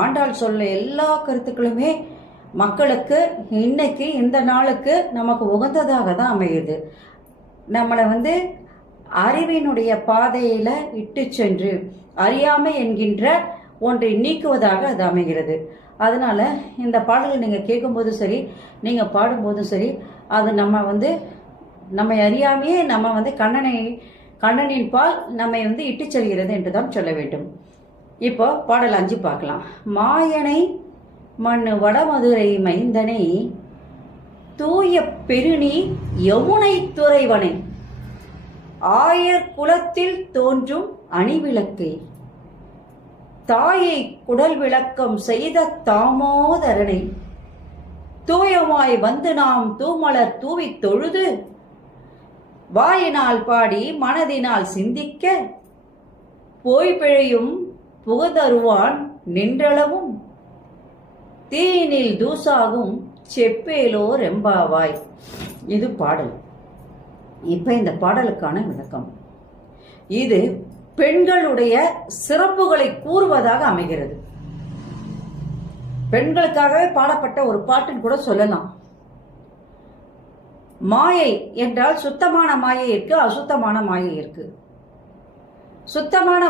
ஆண்டாள் சொல்ல எல்லா கருத்துக்களுமே மக்களுக்கு இன்னைக்கு இந்த நாளுக்கு நமக்கு உகந்ததாக தான் அமையுது. நம்மளை அறிவினுடைய பாதையில இட்டு சென்று அறியாமை என்கின்ற ஒன்றை நீக்குவதாக அது அமைகிறது. அதனால இந்த பாடலை நீங்க கேட்கும்போது சரி, நீங்க பாடும்போதும் சரி, அது நம்மை அறியாமையே நம்ம கண்ணனின் பால் நம்மை இட்டு செல்கிறது என்றுதான் சொல்ல வேண்டும். இப்போ பாடல் 5 பார்க்கலாம். மாயனை மண்ணு வடமதுரை மைந்தனை தூய பெருநீ யமுனை துறைவனை ஆயர் குலத்தில் தோன்றும் அணிவிளக்கை தாயை குடல் விளக்கம் செய்த தாமோதரனை தூயமாய் நாம் தூமலர் தூவி தொழுது வாயினால் பாடி மனதினால் சிந்திக்க போய் பிழையும் புகதருவான் நின்றளவும் தீயினில் தூசாகும் செப்பேலோ ரெம்பாவாய். இது பாடல். இப்ப இந்த பாடலுக்கான விளக்கம். இது பெண்களுடைய சிறப்புகளை கூறுவதாக அமைகிறது. பெண்களுக்காகவே பாடப்பட்ட ஒரு பாட்டுன்னு கூட சொல்லலாம். மாயை என்றால் சுத்தமான மாயை இருக்கு, அசுத்தமான மாயை இருக்கு. சுத்தமான